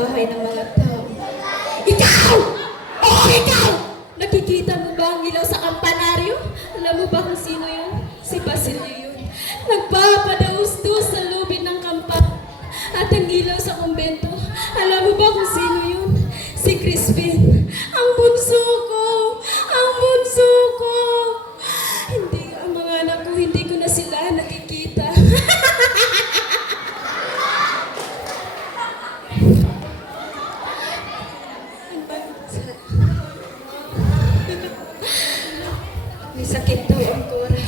bahay ng mga tao. Ikaw! Oh, ikaw! Nakikita mo ba ang ilaw sa kampanaryo? Alam mo ba kung sino yun? Si Basilio yun. Nagpapadaus-dus sa lubid ng kampan. At ang ilaw sa kumbento. Alam mo ba kung sino yun? Si Crispin. Sakit daw ang kora.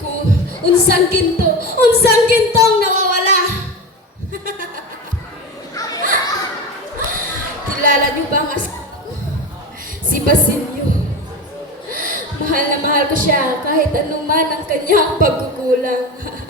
Ku, unsang kinto, unsang kintong nawawala. Kilala niyo ba ang ko? Si Basilio. Mahal na mahal ko siya kahit anuman ang kanyang pagkukulang.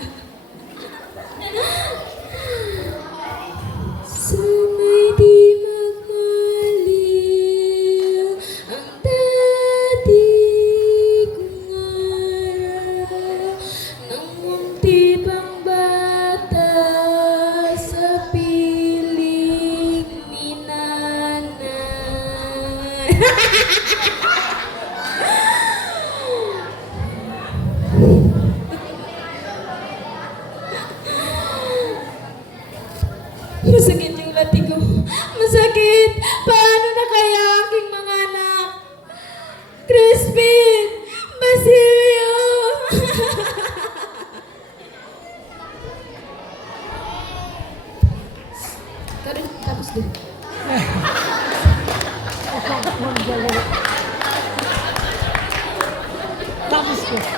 Masakit yung latigo. Masakit! Paano na kaya aking mga anak? Crispin! Basilio! Karin, tapos din. Tapos ko.